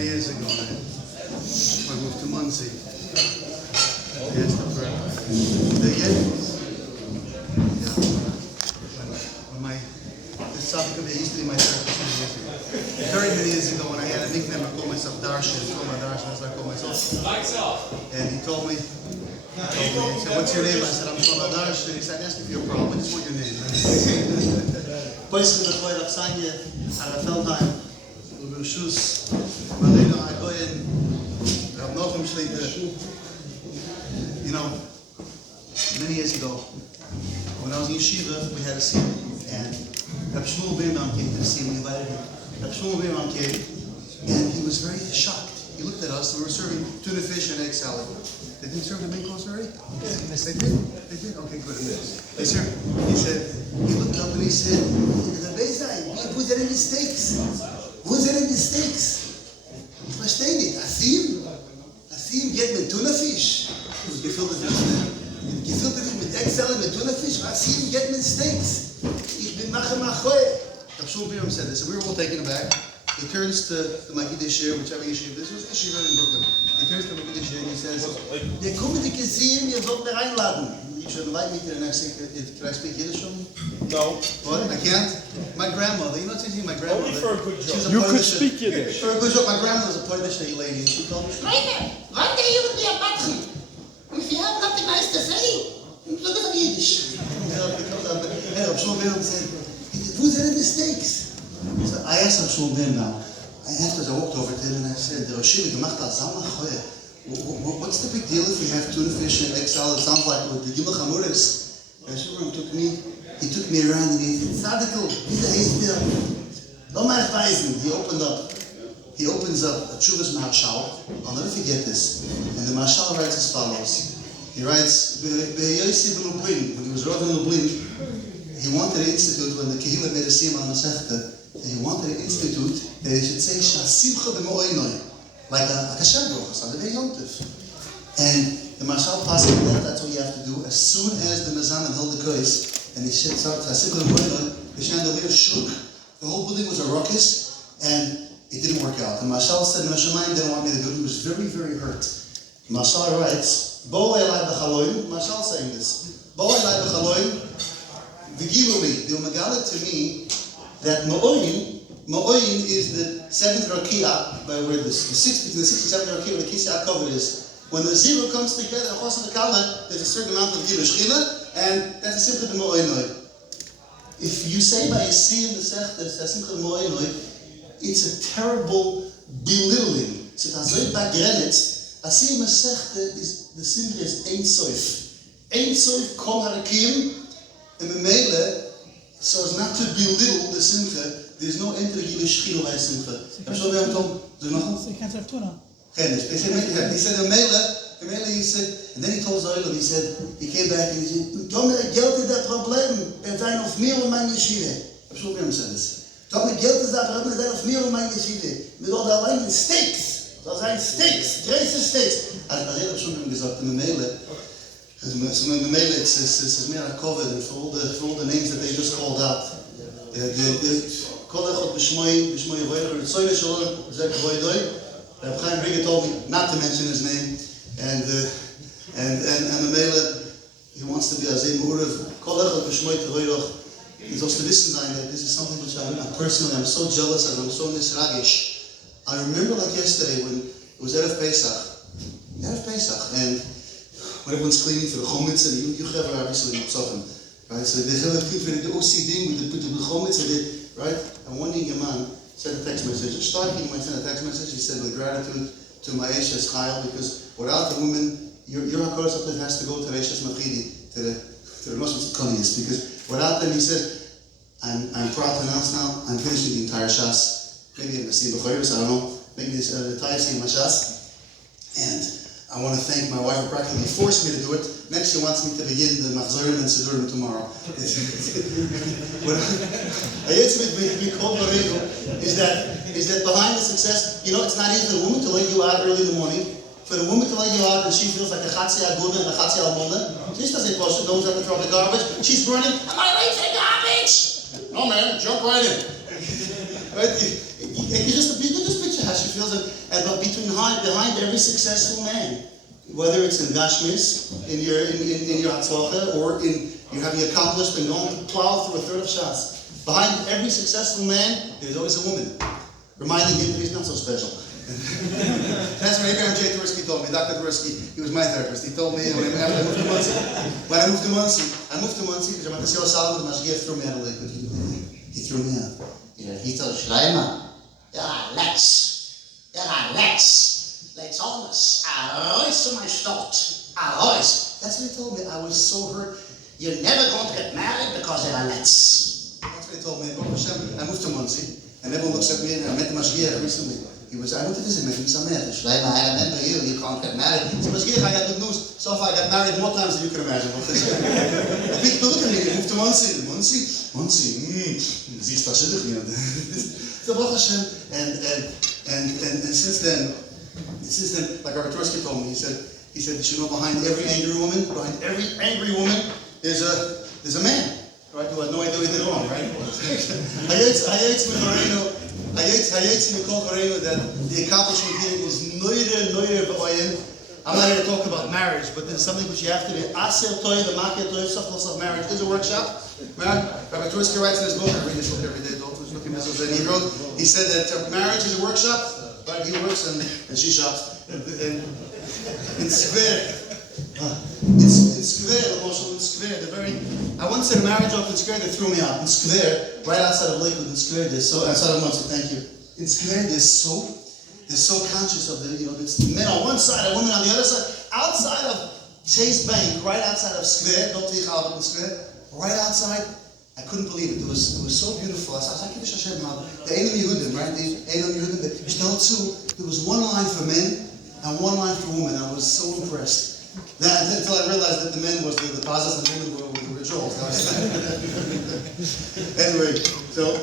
many years ago, I moved to Muncie. Yes, the Yevamos. Yeah. This topic of the history of my therapist many years ago. Very many years ago, when I had a nickname, I called myself Hadarshen. I called my Hadarshen, that's what I called myself. And he told me, he said, what's your name? I said, I'm Shlomo Hadarshen. He said, I asked you for your problem. I just want your name. Basically, the way I've signed you at a Feldheim, with shoes, Marina, I go in, I've known him you know, many years ago, when I was in Yeshiva, we had a Siyum, and Reb Shmuel Birnbaum came to the Siyum, we invited him. Reb Shmuel Birnbaum came, and he was very shocked. He looked at us, we were serving tuna fish and egg salad. They didn't serve the main course already? Yes, they did. They did? Okay, good. They served. He said, he looked up and he said, the Bezai, who's in the steaks? Who's in the steaks? Ich verstehe nicht. A Siyum geht mit tuna fish. Gefiltert mit egg salad mit tuna fish. A Siyum geht mit steaks. Ich bin nachher machoy. Reb Shmuel Birnbaum said this, and we were all taken aback. He turns to my Yiddish, whichever yeshiva this was, yeshiva in Brooklyn. He turns to my Yiddish and he says, "Der kommt die gesehen, ihr sollt mir einladen." You should invite me to the next thing. Can I speak Yiddish from? No. What? I can't? My grandmother, you know what's interesting? My grandmother. Only for a good joke. You could speak Yiddish. For a good joke, my grandmother's a Polish lady, and she told me, "Shlomo, one day you will be a patron. If you have nothing nice to say, look at the Yiddish." And Reb Shmuel Birnbaum said, "Who's in the steaks?" So I asked Reb Shmuel Birnbaum. After I walked over to him and I said, what's the big deal if we have tuna fish and egg salad? It sounds like with the Gimel Chamuris. And he took me around and he said, Tzadikel, he opens up a Tshuvas Marshal. I'll never forget this. And the Marshal writes as follows. He writes, when he was wrote in Lublin, he wanted an institute when the Kehillah made a Siyum on Masechta. He wanted an institute that he should say Shasimcha b'mo'oinoi, like a Hashem Brochus on the day Yom Tov. And the Mashal passed that's what you have to do. As soon as the Mazaman held the kois, and he said Shasimcha b'mo'oinoi, the chandelier shook. The whole building was a ruckus, and it didn't work out. The Mashal said, Mashamayim didn't want me to do it. He was very, very hurt. The Mashal writes, Bo elai b'chaloim, Mashal saying this, Bo elai b'chaloim, v'giluli, they were megala to me, that Ma'oyin is the seventh rakia, by where the sixth and seventh rakia, where the Kisei HaKavod is. When the zero comes together, there's a certain amount of Gila Shechina, and that's a simcha d'Ma'oinoi. If you say by a Siyum the Sechta, it's a simcha d'Ma'oinoi, it's a terrible belittling. It's a Siyum the Sechta is the simcha is Ein Soif. Ein Soif kol harakim, and Memele, so as not to belittle the simcha, there's no entry Gila Shechina by simcha. I'm sure we haven't told, is there nothing? You can't have tuna. He said, he said, and then he told Zoylam, he said, he came back and he said, Tomer, Geld ist das Problem, sein auf mir und meine Yeshiva. I'm sure we haven't said this. Tomer, Geld ist das Problem, sein auf mir und meine Yeshiva. Mit all der allein Steaks. Das sind Steaks, große Steaks. Also ich habe schon gesagt, in der Meile, it's mehr a cover for all the names that they just called out. Kol echad b'shmoi yovoyach, Ritzoy Shalom, Zek Voidoi. Reb Chaim Riga told me not to mention his name, and the Mele, he wants to be Azei Mu'urav. Kol echad b'shmoi yovoyach. He's also listening that this is something which I'm so jealous and I'm so nisragish. I remember like yesterday when it was Erev Pesach, and when everyone's cleaning for the chometz, and you have obviously Psachim, right? So they have the OCD with the chometz, right? And one young man sent a text message. Starting, he might send a text message. He said, with gratitude to my Eshes Chayil, because without the woman, your HaKadosh has to go to the Eshes Machidi, to the Moshe Tzidkonius, because without them, he said, I'm proud to announce now, I'm finishing the entire Shas. Maybe I'm Nasim B'chayris, I don't know. Maybe the entire Siyum Shas. And I want to thank my wife who practically forced me to do it. Next, she wants me to begin the Machzorim and Sidurim tomorrow. Is that behind the success, it's not easy for the woman to let you out early in the morning. For the woman to let you out and she feels like a Chatzi Aguna and a Chatzi Almona. She doesn't push, knows how to throw the garbage. She's running, am I late for the garbage? No man, jump right in. Right? You can just picture how she feels. And but behind every successful man, whether it's in Gashmis, in your Hatzlacha, or in you having accomplished and going to plow through a third of Shas, behind every successful man, there's always a woman, reminding him that he's not so special. That's what Abraham J. Tversky told me. Dr. Tversky, he was my therapist. He told me when I moved to Muncie, because I went to see Osama, the Mashgiach threw me out of Lakewood. He threw me out. He told Shlomo, let's almost, Arois to my stot, Arois. That's what he told me. I was so hurt. You're never going to get married because there are nets. That's what he told me. I moved to Muncie, and everyone looks at me, and I met the Mashgiach recently. I went to visit him, Shlomo, I remember you can't get married. He said, Mashgiach, I got good news. So far I got married more times than you can imagine. People look at me, they moved to Muncie. Siehst du Shidduch, so Baruch Hashem, and since then, like Rabbi Tversky told me, he said, you should know behind every angry woman, there's a man, right, who had no idea what he did wrong, right? That the accomplishment here is noire v'oyim. I'm not here to talk about marriage, but there's something which you have to be. Aser toy, the makir toy, of marriage is a workshop. Right? Rabbi Tversky writes in his book, I read this book every day, and he said that marriage is a workshop, right? He works and she shops. And it's Skver, I once said a marriage off in Skver, they threw me out. In Skver, right outside of Lakewood, in Skver, outside of Muncie, thank you. In Skver, they're so conscious of the men on one side and women on the other side. Outside of Chase Bank, right outside of Skver, don't take out in Skver, right outside, I couldn't believe it. It was so beautiful. I was like, Kiddush Hashem, the Einam Yehudim, right? The Einam Yehudim, there was one line for men and one line for women. I was so impressed. Until I realized that the men was the positives and the women were the rituals. Anyway, so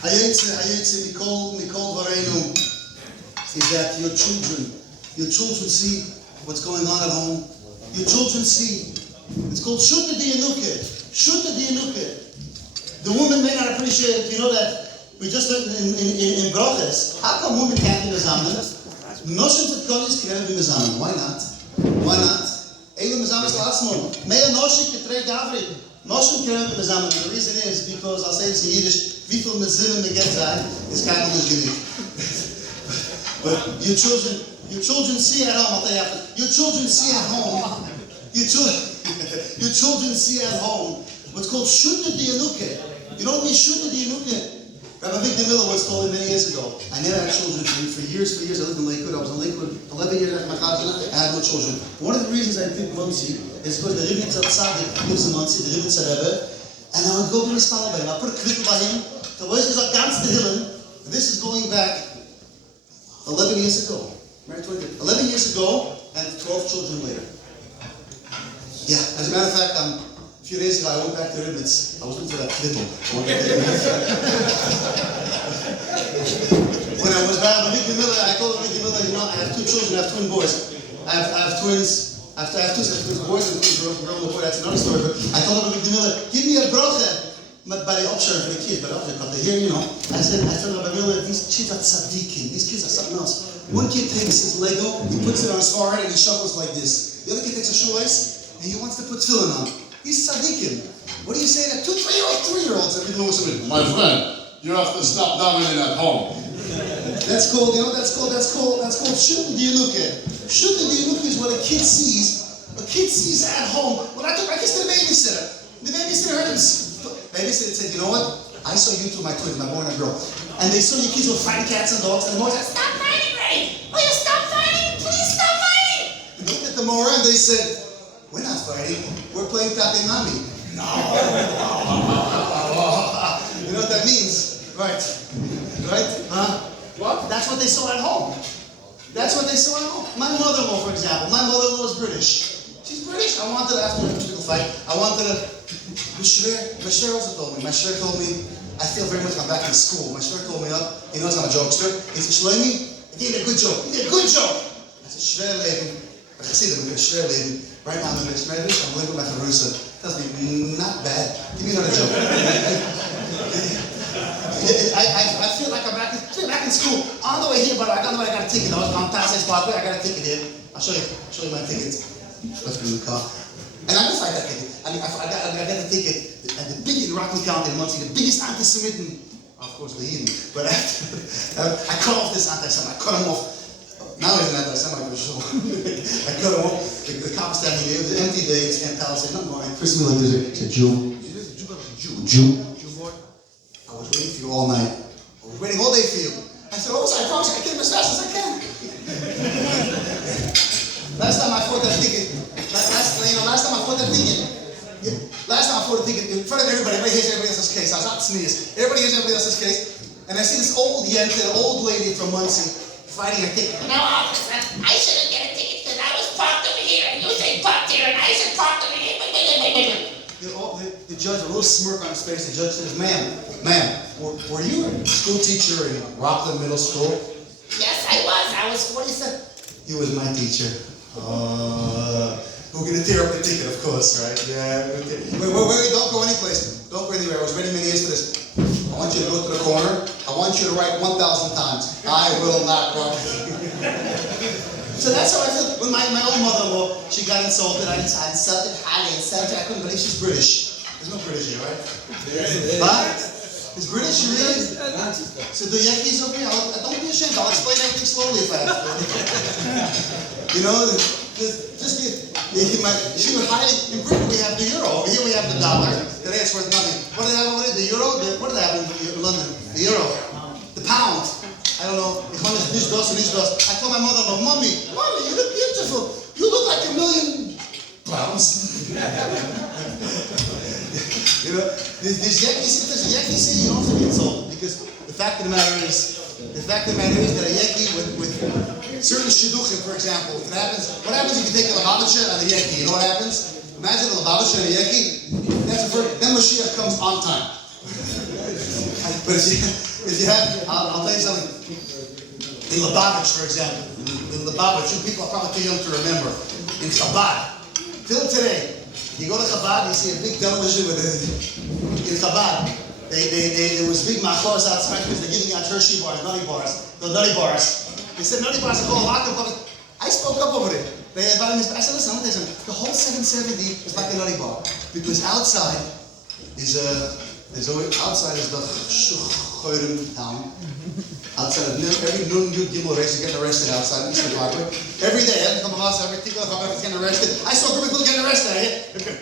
Hayetze Mikol Vareinu is that your children see what's going on at home. Your children see. It's called Shuta Diyanuke. The woman may not appreciate it. You know that we just in Broches. How come women can't be mezamen? Noshim Tzedkonis can't be mezamen. Why not? Eilu mezamen is la'atzmon. Meya noshim ketrei gavri. Noshim can't be mezamen. The reason is because I'll say this in Yiddish. Wie viel mezimen me get sein is kind of misgiving. But your children see at home. Your children see at home. Your children see at home what's called Shuta Diyanuke. You know what means Shuta Diyanuke? Rabbi Victor Miller once told me many years ago. I never had children for years. I lived in Lakewood. I was in Lakewood 11 years after my childhood. I had no children. One of the reasons I picked Muncie is because the Rebbe Tzadik lives in Muncie, the Rebbe Rebbe, and I would go to his father by him. I put a clip by him. The boys gesagt ganz the Hillen. This is going back 11 years ago. Married 20. 11 years ago, and 12 children later. Yeah, as a matter of fact, a few days ago I went back to Ribbits. I was looking for that clip. When I was back with Victor Miller, I told Victor Miller, I have two children, I have twin boys. I have twins. I have two boys and twins girls. That's another story. But I told Victor Miller, give me a broche. But by the option for the kids, but they hear, I said, Rabbi Miller, these kids are tzaddikim. These kids are something else. One kid takes his Lego, he puts it on his forehead, and he shuffles like this. The other kid takes a shoelace, and he wants to put tefillin on. He's tzaddikim. What do you say to 2 3-year-olds? And people listen to me, my friend, you have to stop dominating at home. That's called Shuta Diyanuke. Shuta Diyanuke is what a kid sees. A kid sees at home. When I took my kids to the babysitter heard him. Babysitter said, you know what? I saw you two, my twins, my boy and my girl. And they saw your kids were fighting cats and dogs, and the mom said, stop fighting, Ray! Will you stop fighting? Please stop fighting! And they looked at the Mora and they said, we're not fighting, we're playing Tate Mami. No! You know what that means? Right? Huh? What? That's what they saw at home. My mother-in-law, for example. My mother-in-law is British. She's British. I wanted to, after a political fight, my Shver also told me, I feel very much I'm back in school. My Shver called me up, he knows I'm a jokester. He said, Shlomo, you did a good joke. I said, Shver Leben. I see them, Shver Leben. Right now I'm in English. I'm living with my Harusa. Tells me, not bad. Give me another joke. I I feel like I'm back in school. On the way here, but I got a ticket. I was on Passe's Parkway. I got a ticket here. I'll show you my ticket. Left in the car. And I just like that ticket. I got the ticket. And the biggest in Rockland County in Muncie, the biggest anti-Semitic, of course, the Eden. But I cut off this anti-Semite. I cut him off. Now he's an anti-Semite for sure. I cut him off. The cop standing there. It was an empty day. It's Aunt Pal said, "No, Chris Miller is a Jew." Jew. I was waiting for you all night. I was waiting all day for you. I said, "Oh, I promise I can get him as fast as I can." Last time I fought that ticket. Last time I fought that ticket. Yeah, last time I fought a ticket in front of everybody. Everybody hears everybody else's case. I was out to sneeze. Everybody hears everybody else's case. And I see this old yente, an old lady from Muncie, fighting a ticket. No, officer, I shouldn't get a ticket because I was parked over here and you say parked here and I said parked over here. The judge, a little smirk on his face, the judge says, ma'am, were you a school teacher in Rockland Middle School? Yes, I was. I was 47. He was my teacher. We're going to tear up the ticket, of course, right? Yeah. Wait, don't go anyplace. Don't go anywhere. I was ready many years for this. I want you to go to the corner. I want you to write 1,000 times. I will not write. So that's how I feel. When my own mother-in-law, she got insulted. I insulted Holly, I couldn't believe she's British. There's no British here, right? What? Is British, you really? So the Yankees over here, don't be ashamed. I'll explain everything slowly if I have to. You know, she was highly, in Britain we have the euro. Over here we have the dollar. Today it's worth nothing. What do they have over there? The euro? What do they have in London? The euro. The pound. I don't know. I told my mother, Mommy, you look beautiful. You look like £1,000,000. You know, this Yankee city, you don't have to be insulted because the fact of the matter is that a Yankee with certain shidduchim, for example, what happens if you take a Lubavitcher and a Yankee? You know what happens? Imagine a Lubavitcher and a Yankee. Then Mashiach comes on time. But if you have, I'll tell you something. In Lubavitch, for example, in Lubavitch, you people are probably too young to remember. In Chabad, till today, you go to Chabad, you see a big television in Chabad. There was big machos outside because they're giving out Hershey bars, nutty bars. The nutty bars. They said nutty bars are called vodka. I spoke up over there. They invited me. I said, listen, I'm going to tell you something. The whole 770 is like a nutty bar because outside is the Chorim town. Outside of every Nun Yud Gimel race is getting arrested outside in Eastern Parkway. Every day, every couple of us, every tickle, everybody's getting arrested. I saw a group of people getting arrested.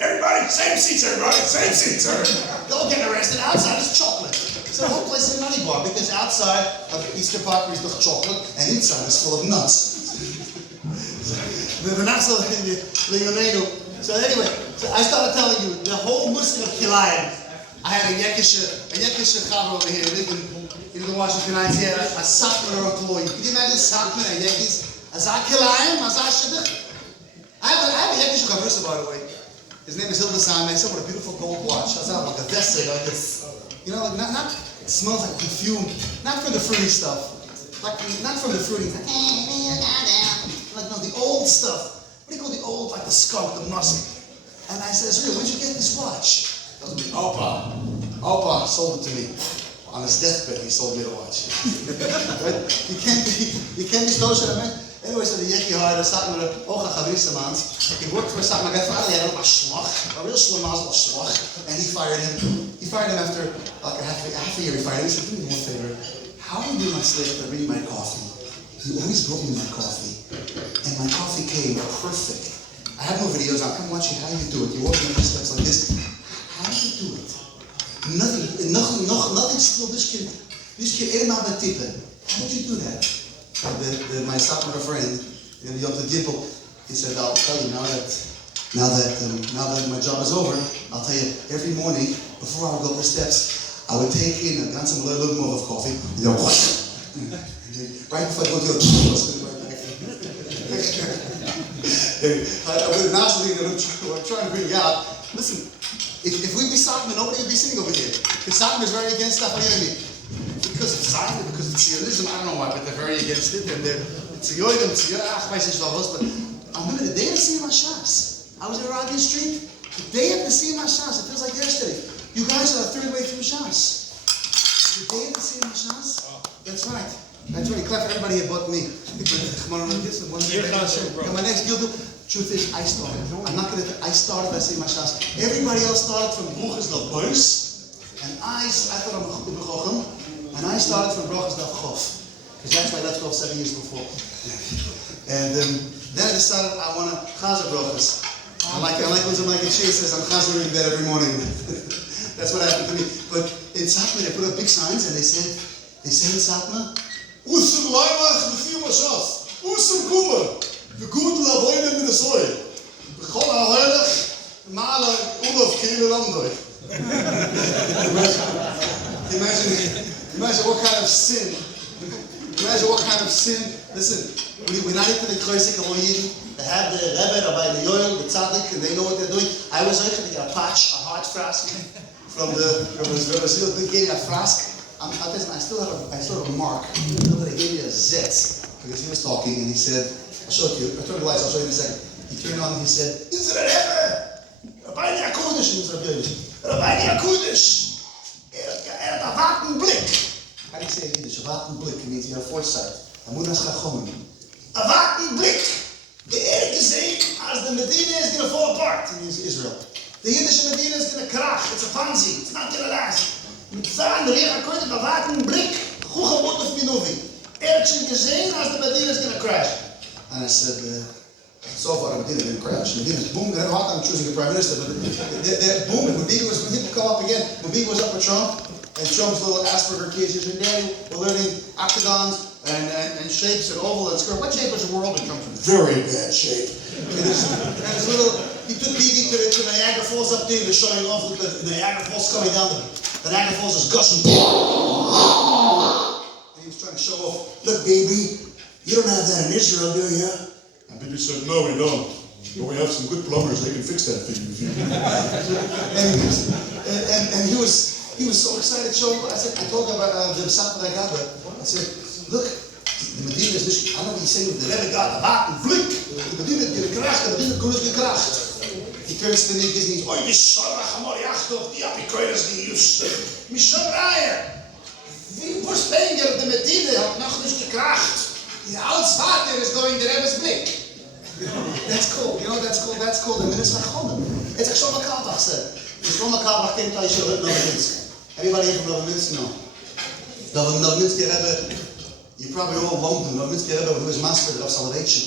Everybody, same seats, everybody, same seats, They're all getting arrested. Outside is chocolate. So the whole place is a nutty bar because outside of Eastern Parkway is the chocolate and inside is full of nuts. So anyway, I started telling you the whole Muslim of Kilayim. I had a Yekish Chavra over here. He lived in Washington Heights. He had a Sakman employee. Can you imagine Sakman and Yekis? Azak Kilayim, Azak Shidduch. I have a Yekish Chavra, by the way. His name is Hilda Simon. He's with a beautiful gold watch. I was like a vest, like this. You know, not it smells like perfume. Not from the fruity stuff. Not from the fruity. Like no, the old stuff. What do you call the old? Like the skunk, the musk. And I said, "Where'd you get this watch?" Opa sold it to me. On his deathbed, he sold me the watch. Right? You can't be social, man. Anyway, so the Yeki hired a Satmar, Ocha Chavris Amans. He worked for a Satmar, got fired, he had a shlach, a real shlomaz, a shlach, and he fired him. He fired him after like a half a year. He fired him. He said, "Do me one favor. How do you do my slave to bring me my coffee? He always brought me my coffee, and my coffee came perfect. I have no videos. I'll come watch you how you do it. You walk up the steps like this. How do you do it? Nothing still. This kid, How did you do that?" My Satmar friend, Yom Gimel, he said, "I'll tell you now that my job is over, I'll tell you every morning before I would go up the steps, I would take in a ganze little more of coffee, and go right before I go to I'm trying to bring you out. Listen, if we'd be Satmar, nobody would be sitting over here. Because Satmar is very against stuff. What do you mean? Because of Zion, because of Zionism, I don't know why, but they're very against it. And they're Zionim, but I remember the day of the Siyum Shas. I was in Rodney Street. The day of the Siyum Shas, it feels like yesterday. You guys are a third way through Shas. The day of the Siyum Hashas? That's right. That's right. Clap for everybody here but me. My next Gildu. Truth is, I started. I started by Siyum Hashas. Everybody else started from Bruches Daf Bois. And I thought I'm Bechochem. And I started from Bruches Daf Chof. Because that's why I left off 7 years before. And then I decided I want to Chazer Bruches. I like when somebody like Shea says, I'm Chazer in bed every morning. That's what happened to me. But in Satmar, they put up big signs and they said in Satmar, Usum Laimach B'Siyum Hashas, Usum Kuma, V'Gud Lavoyne Minnesoi, B'Chol HaHoylech, Ma'ala Ulof Keil Landoi. Imagine what kind of sin. Imagine what kind of sin. Listen, we're not into the Kreisik of Yidden. They have the Rebbe, Rabbi Yoel, the Tzaddik, and they know what they're doing. I was going to get a patch, a hard flask from Rabbi Seal. They gave me a flask. I still have a mark. They gave me a zet because he was talking and he said, I'll show it to you. I turned the lights, I'll show you in a second. He turned on and he said, Is it a Rebbe? Rabbi Yakudish, Rabbi Yakudish. A warten Blick. How do you say it in Yiddish? A warten Blick. It means you have foresight. Amunas Chachomim. A warten Blick. The gesehen, as the Medina is going to fall apart in Israel. The Yiddish Medina is going to crash. It's a Ponzi. It's not going to last. Mit Zahn, der Reich akkoord, a warten Blick. Chuchabot of Minuvi. Hat schon gesehen, as the Medina is going to crash. And I said, so far the Medina didn't crash. Medina's booming. I don't know how I'm choosing a prime minister, but they're booming. When people come up again, when people was up with Trump, and Trump's little Asperger kids, and daddy were learning octagons and shapes and oval and square. What shape was the world come from? Very bad shape. And his little, he took Bibi to Niagara Falls up there, they're showing off with the Niagara Falls coming down. The Niagara Falls is gushing. And he was trying to show off, look baby, you don't have that in Israel, do you? And Bibi said, no, we don't. But we have some good plumbers, they can fix that for you. and he was so excited to show up. I told him about the Psalm that I got, I said, look, the Medina is nicht, I don't know what he's saying, the Rebbe got a warten Blick. The Medina is gekracht, the Medina is gekracht. He turns to me, gives me, oi, Mishorach, amor yachtoch, die Apikoiras, die Just. Mishorach, wie Wurstbenger, the Medina hat noch nicht gekracht. The Altsvater is going the Rebbe's Blick. That's cool, that's cool. The Minister Chachomim. It's like Shlomo Kalbach said. Shlomo Kalbach came to Yeshua Novominsk. Anybody here from Novominsk? No. Novominsk Rebbe, you probably all loved him. Novominsk Rebbe, when he was master of Soloveitchik.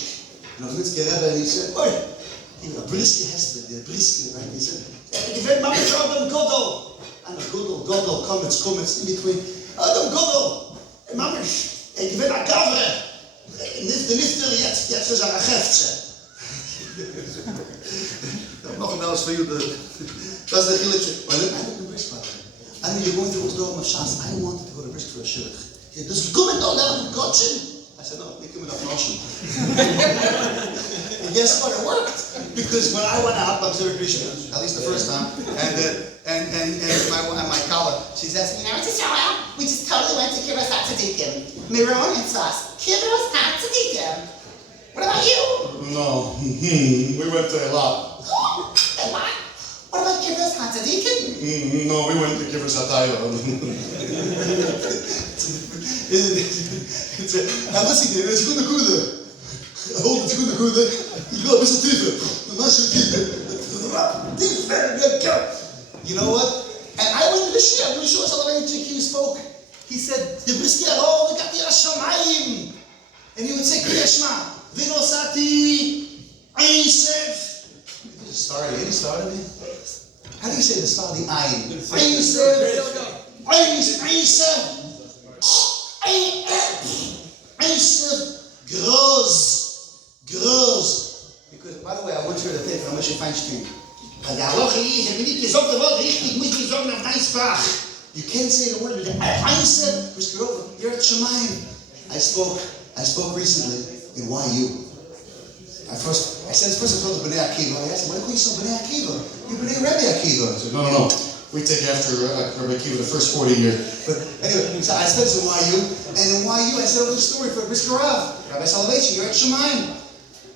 Novominsk Rebbe, and he said, oi, a Briski Hester, the Briski, right? He said, ich werde mal mit Adam Godel. And a Godel, comments, in between. Adam Godel, Mamish, ich werde a Gavre. The Nifter, jetzt is a Geftze. Nog een else for you. That's the Gillich. I didn't do Brisk, by the way. I mean, you're going through Osdorm of Shas. I wanted to go to Brisk for a shidduch. He said, does it come in all that with Gotchen? I said, no, we come in off Noshim. And guess what? It worked. Because when I went out, I was at least the first time, and my colleague, she's asking, You know what to show out? We just totally went to Kibros HaTzadikim. Miron and Tzvas. Kibros HaTzadikim. What about you? No, we went there a lot. Oh, and what? What about Kibros HaTzadikim? No, we went to Kibros HaTayla. En wat zie je? Dat is goed goede. Oh, dat is goed goede. Ik wil best tiefer. You know what? And I went to the Shia. When Shua Soloveitchik, he spoke. He said, the Briski Arov, the Kapir Hashamayim. And he would say, Kriya Shema. Vinosati, Aisef. He started me. How do you say the start of the Ayin? Aisef. Groß. Because, by the way, I want you to think from Moshe Feinstein. You can't say the word. You're at Shemayim. I spoke recently in YU. I told the Bnei Akiva. I asked him, why do you call yourself Bnei Akiva? You're Bnei Rebbe Akiva. I said, no. We take after Rebbe Akiva the first 40 years. But anyway, so I spent some YU, and in YU I said a little story for Brisker Rav, Rabbi Soloveitchik, you're at Shemayim.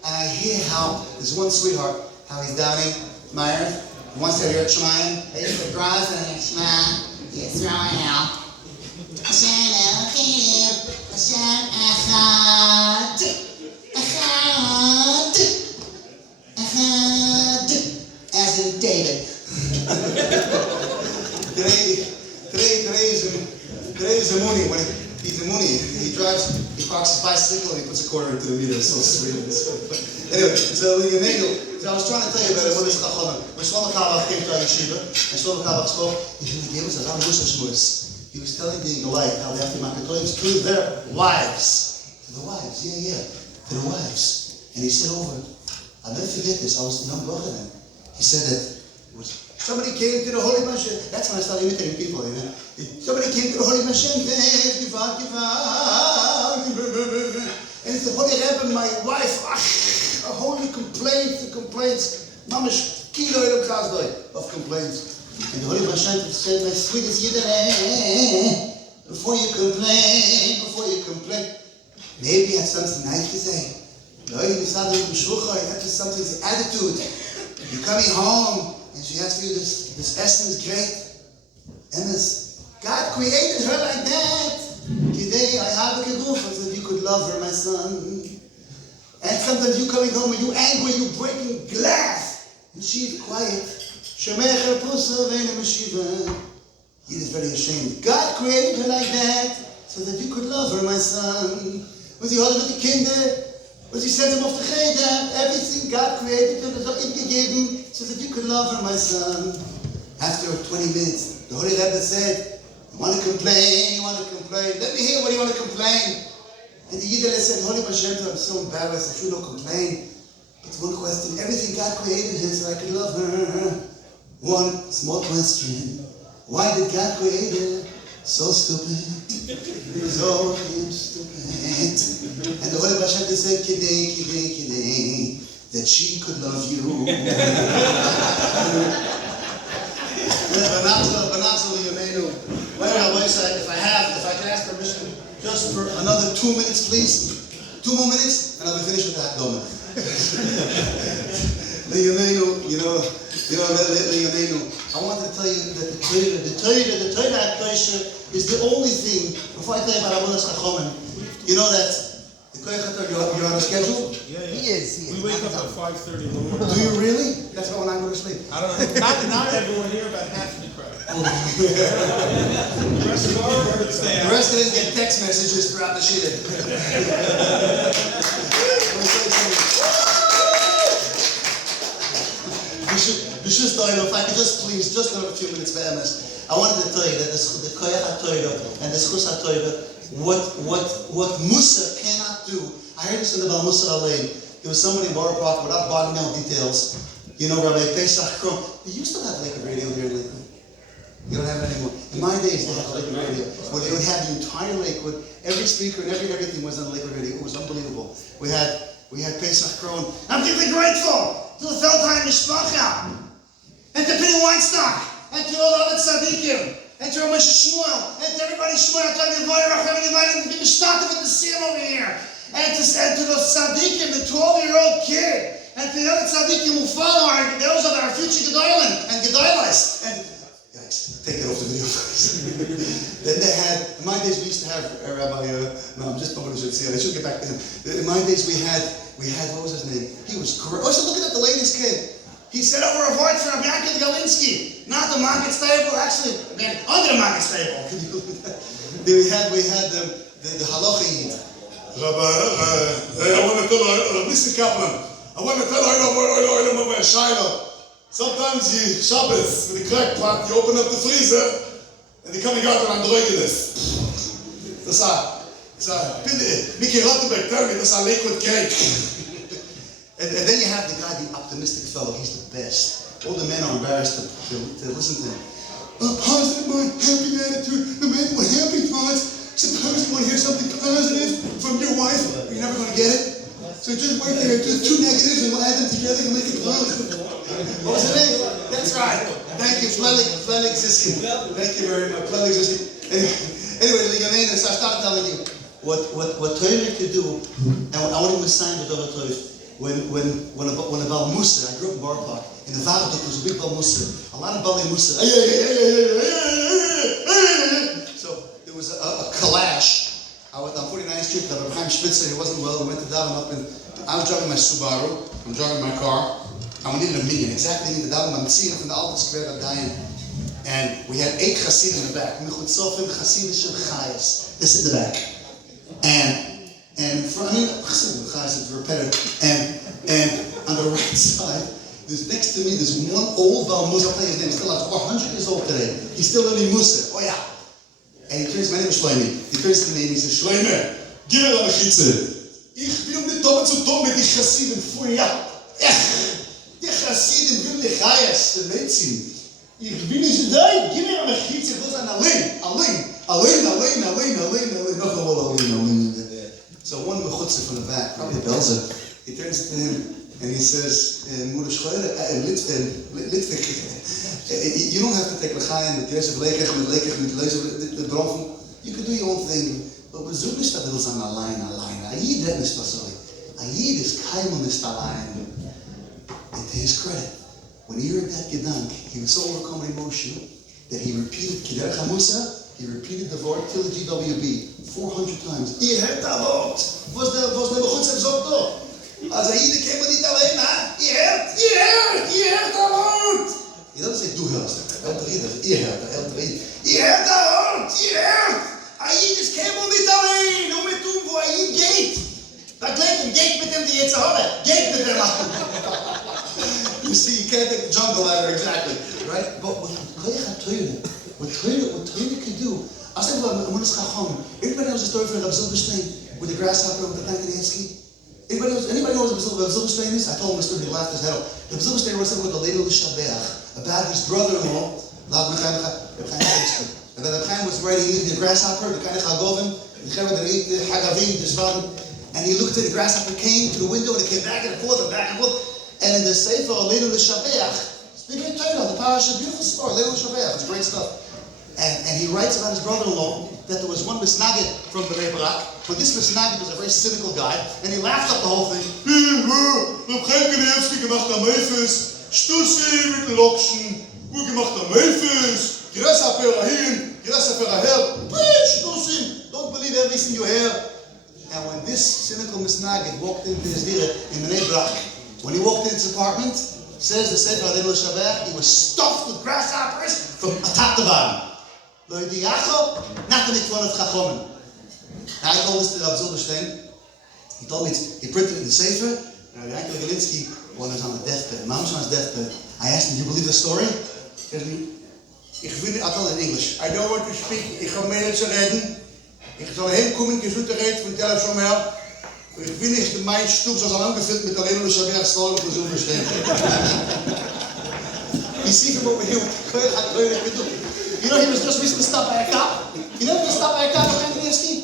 And I hear how there's one sweetheart, how he's downing Meyer. He wants to hear at Shemayim. Hey, the drive and Shema, yes, right now. Hashem Elokeinu, Hashem Echad. Echad. Echad. As in David. Today is a Mooney. When he's a Mooney, he parks his bicycle and he puts a quarter into the meter. It's so sweet. Anyway, so I was trying to tell you about it. When Shlomo came to our yeshiva, and Shlomo spoke, he gave us a lot of shmuz. He was telling the Galite how they have to make makatoyim to their wives. To the wives, to the wives. And he said over, I'll never forget this. I was young Brochanan. He said that somebody came to the Holy Mashiach. That's when I started imitating people, you know. Somebody came to the Holy Mashiach. And he said, Holy Rebbe, my wife, a holy complaints. Mamash kilo of complaints. And the Holy Mashiach said, my sweetest Yidden, before you complain, maybe you have something nice to say. No, you decided to have something's attitude. You're coming home, and she has for you this essence great. Emes, God created her like that. Today I have a kedufah so that you could love her, my son. And sometimes you coming home and you angry, you breaking glass, and she's quiet. He is very ashamed. God created her like that so that you could love her, my son. Was he holding with the kinder? Was he sent him off to Cheder? Everything God created her gegeben so that you could love her, my son. After 20 minutes, the Holy Rebbe said, you want to complain? Let me hear what you want to complain. And the Yidden said, Holy Mashiach, I'm so embarrassed, I should not complain. It's one question. Everything God created her so I could love her. One small question. Why did God create her? So stupid. So damn stupid. And the Holy Mashiach said, Kidei, that she could love you. If I can ask permission, just for another 2 minutes, please. 2 more minutes, and I'll be finished with that Doma. I wanted to tell you that the Torah is the only thing. Before I tell you about Avodas Chachamim, you know that the Koyach you're on a schedule. Yeah. He is. We wake up at 5:30 in the morning. Do you really? That's when I go to sleep. I don't know. Not everyone here, about half of the crowd. The rest of us stay out. The rest of us get text messages throughout the shit. If I could just please, just another few minutes for MS. I wanted to tell you that the Koyach HaTorah and the Schus HaTorah, what Musa cannot do. I heard this in the Bal Musa Alein. There was somebody in Borough Park, without bogging down details. You know, Rabbi Pesach Kron. You used to have Lakewood Radio here in Lakewood. You don't have it anymore. In my days, they had Lakewood Radio, where they would have the entire Lakewood, every speaker and everything was on Lakewood Radio. It was unbelievable. We had Pesach Kron. I'm deeply grateful to the Feldheim Mishpacha, and to Penny Weinstock, and to all the other tzaddikim, and to Ramesh Shmuel, and to everybody Shmuel, and to having invited to be Mishpacha with the Siyum over here, and to the tzaddikim, the 12-year-old kid, and to the other tzaddikim who follow those are our future Gedolim and Gedolas. And yikes, take it off the video, please. Then they had, in my days we used to have Rabbi, no, I'm just nobody should see it. I should get back to him. In my days we had, what was his name? He was great. Oh, so look at that, the latest kid. He said over a voice from Yaakov Galinsky, not the market stable, actually, under the market stable. we had the halacha yid. Rabbi, I want to tell Mr. Kaplan, sometimes you Shabbos with the crack pot, you open up the freezer, and they're coming out on androgynes. That's Mickey Rottenberg, tell me, that's a liquid cake. And then you have the guy, the optimistic fellow. He's the best. All the men are embarrassed to listen to him. A positive mind, happy attitude. The man with happy thoughts. Suppose you want to hear something positive from your wife, you're never going to get it. So just wait there, do 2 negatives, and we'll add them together and make it positive. What was the name? That's right. Thank you, Flelig Ziskin. Thank you very much, Flelig Ziskin. Anyway, I started telling you what Torah could do, and I want to sign with other Torah. When a Bal Musa, I grew up in Borough Park, in the Varduk, there was a big Bal Musa, a lot of Bali Musa. So there was a trip. Rabbi Chaim Spitzer, he wasn't well. We went to daven up, and I was driving my Subaru. I'm driving my car, and we needed a minyan. Exactly, we needed daven. I'm seeing from the Alta Square of Dayan, and we had 8 Hasidim in the back. Mechutzofim Hasidish Chayas. This in the back, and for, I mean, Hasidim Chayas is repetitive, and on the right side. There's next to me, there's one old Baal Musa, I'll tell you his name, he's still like 100 years old today. He's still learning Musa. Oh yeah. And he turns, my name is Shlomo. He turns to me and he says, Shlomo, gib mir eine Chitze. Ich will nicht damit zu tun mit die Chassidim früher. die Chassidim will die Chayas, die Mädchen. Ich will nicht da, gib mir eine Chitze, wo sein allein. So one Mechutzer from the back, probably a Belzer, he turns to him, and he says, you don't have to take l'chaim, mit Yosef Lekech, mit the Bronfen. You can do your own thing. But we zoom nicht, that little son allein. Ayid redt nicht das so. Ayid is keimel nicht allein. And to his credit, when he heard that gedank, he was so overcome with emotion that he repeated Kiderech HaMusa, he repeated the word till the GWB 400 times. Ihr hört das Wort. Was der Mechutzer gesagt doch? Als Ayid käme nicht allein, ihr hört das Wort. He doesn't say du hörst. Ihr hört das Wort. Ayid is käme nicht allein. Mit dem, wo Ayid geht. Geht mit dem die Yetzirah. Geht mit dem. You see, you can't take the jungle ladder exactly, right? But what Torah can do, I was thinking about Amunas Chacham. Everybody knows the story from Rav Zilberstein with the grasshopper with the Kankansky. Anybody knows what Rav Zilberstein is? I told him the story, he laughed his head off. Rav Zilberstein was something with the Leil L'Shabeach about his brother-in-law, and then the Chaim was writing the grasshopper, the kind of Chagovim, the Hagavim, the Shvadim, and he looked at the grasshopper, came to the window, and it came back and forth. And in the Sefer Leil L'Shabeach, speaking of Torah, the parasha, beautiful story, Leil L'Shabeach, it's great stuff. And he writes about his brother-in-law that there was one Misnagid from Bnei Barak, but this Misnagid was a very cynical guy, and he laughed up the whole thing. Reb Chaim Kanievsky gemacht am Meifes, Stussi mit den Lokschen, gut gemacht am Meifes, Grasshopper hin, Grasshopper her, Stussi, don't believe everything you hear. And when this cynical Misnagid walked into his dira in Bnei Barak, when he walked into his apartment, says the Sefer Leil L'Shabeach, he was stuffed with grasshoppers from top to bottom. Lo Yediacho, not to make fun of Chachomim. Now I told this to Rav Zilberstein. He told me, he printed it in the Sefer, and Yankel Galinsky, when he was on the deathbed, Mama's on his deathbed, I asked him, do you believe the story? He said to me, I'll tell it in English. I don't want to speak, ich habe mehr zu reden. Ich soll hinkommen, gesundte Rede von Telefon. Ich will nicht mein Stub so angefüllt mit der Leil L'Shabeach Story von Zilberstein. You see from over here, you know he was just recently stopped by a cop. You know he was stopped by a cop at Kankansky?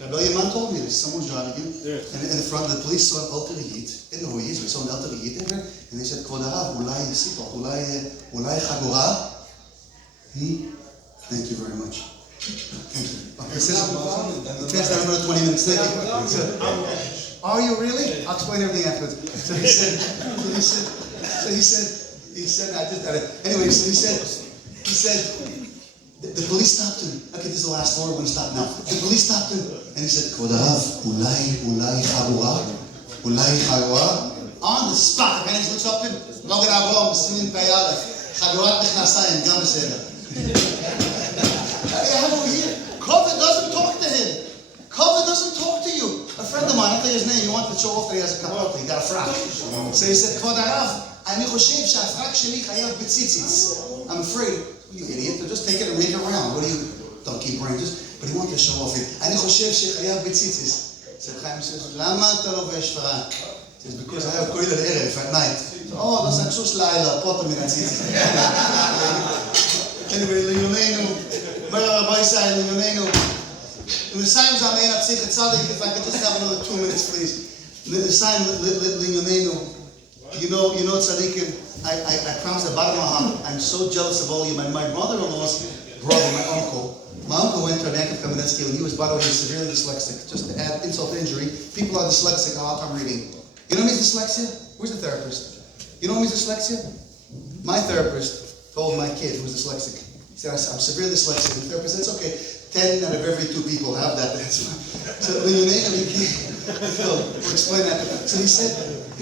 Rabbi Yaman told me this. Someone was driving him, and in the front of the police saw an Alter Yid. They didn't know who he is, but saw an Alter Yid in there, and they said, Kvod Harav, ulai sipach, ulai chagora. Thank you very much. Thank you. Okay, says another 20 minutes. Thank you. Are you really? I'll explain everything afterwards. So he said, anyway, so he said, the police stopped him. Okay, this is the last word, we're going to stop now. The police stopped him, and he said, Kvod Harav, ulai chagora. On the spot, the man looks up to him, Logan Avram, Sinim Kayada, Chagorat Nechnasayim, Gam Beseder. I have over here, Kavod doesn't talk to him. Kavod doesn't talk to you. A friend of mine, I'll tell you his name, he wanted to show off that he has a kapot, he got a frak. So he said, Kvod Harav, אני חושב שהפרק שלי חייב בציציץ. I'm afraid, you idiot, just take it and make it round. What do you, don't keep ranges, but he wanted to show off it. אני חושב שחייב בציציץ. So Chaim says, למה אתה לובש פרק? He says, because I have koil al-eref at night. Oh, das ist שוש לילה, פוטו מן הציציץ. Anyway, לעיוננו, אומר הרבי ישראל, לעיוננו. ונסיים זה המעין הפסיך הצדיק, if I could just have another 2 minutes, please. נסיים לעיוננו. You know, tzaddikim, I promised the bottom of my heart, I'm so jealous of all you. My mother-in-law's brother, my uncle went to an Yankov Kamenetsky when he was, by the way, severely dyslexic. Just to add insult to injury, people are dyslexic a lot of time reading. You know what means dyslexia? Where's the therapist? You know what means dyslexia? My therapist told my kid who was dyslexic, he said, I'm severely dyslexic. The therapist said, it's okay, 10 out of every 2 people have that. So we'll explain that. So he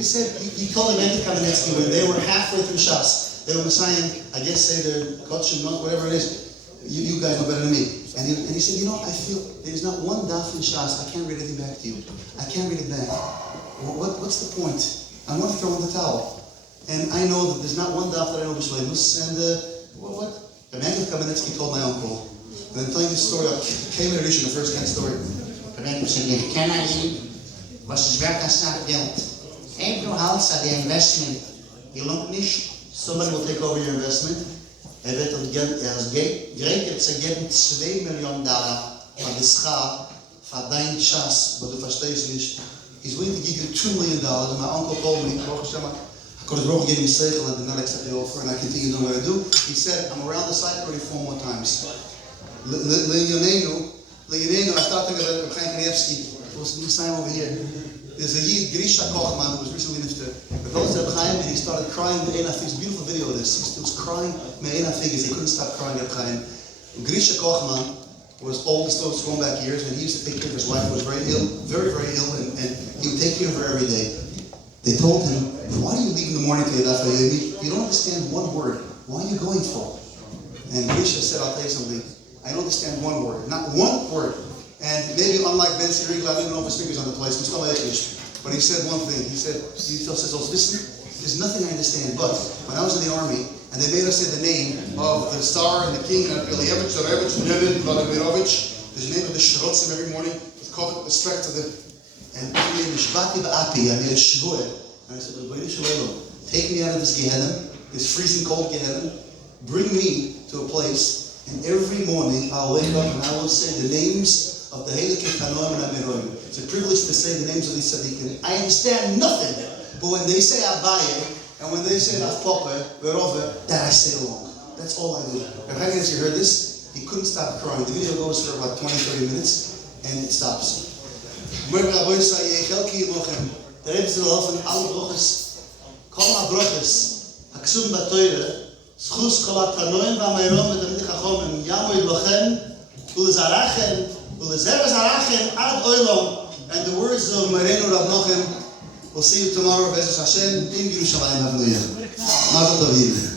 said, he called him Kamenetsky when they were halfway through Shas. They were saying, I guess say their Kotchen, whatever it is, you guys know better than me. And he said, you know, I feel there's not one daf in Shas, I can't read anything back to you. I can't read it back. What's the point? I want to throw in the towel. And I know that there's not one daf that I know B'Shleimus. And what? Emmanuel Kamenetsky told my uncle. And I'm telling you the story of Kamer Rishon, the first kind of story. Emmanuel said, you cannot eat. Was is werk als naar geld. Eén hals aan de investment. Je loopt niet. Somebody will take over your investment. Greater zu geben $2 million von der Scha, von dein Schass, but du verstehst nicht. He's willing to give you $2 million. And my uncle told me, Kodesh Baruch gave me seichel and did not accept the offer, and I continue doing what I do. He said, I'm around the site already 4 more times. Leonenu, I started thinking about Chaim Kanievsky. There was a new sign over here. There's a Yid, Grisha Kochman, who was recently nifter. But those Reb Chaim, and he started crying. There's a beautiful video of this. He was crying. He couldn't stop crying, Reb Chaim. Grisha Kochman was old, still going back years, and he used to take care of his wife who was very ill, very, very ill, and he would take care of her every day. They told him, why do you leave in the morning to your daf yomi? You don't understand one word. Why are you going for? And Grisha said, I'll tell you something. I don't understand one word. Not one word. And maybe unlike Ben Siri, I don't even know if his fingers on the place, but he said one thing. He says, listen, there's nothing I understand, but when I was in the army, and they made us say the name of the star and the king, and Elievich, Zarevich, Lenin, Vladimirovich, there's the name of the Shrotzim every morning, with the strength of the, and I made Mishbati Ba'api, I made a Shvuah, and I said, take me out of this Gehenna, this freezing cold Gehenna, bring me to a place, and every morning I'll wake up and I will say the names of the Heilige Kanoim and Amiroim. It's a privilege to say the names of these tzaddikim. I understand nothing, but when they say Abaye, and when they say Nafpope, Verove, that I say along. That's all I do. And I guess you heard this, he couldn't stop crying. The video goes for about 20-30 minutes, and it stops. The Rebbe will help alle broches, kol ha-broches, haksum batoire, schus kol ha-kanoim va-amiroim v'tamid chachomim, yamoy lochem, ulezarachem, and the words of Marenu Rav Nochem, we'll see you tomorrow, B'ezras Hashem, in Yerushalayim. Mazel tov.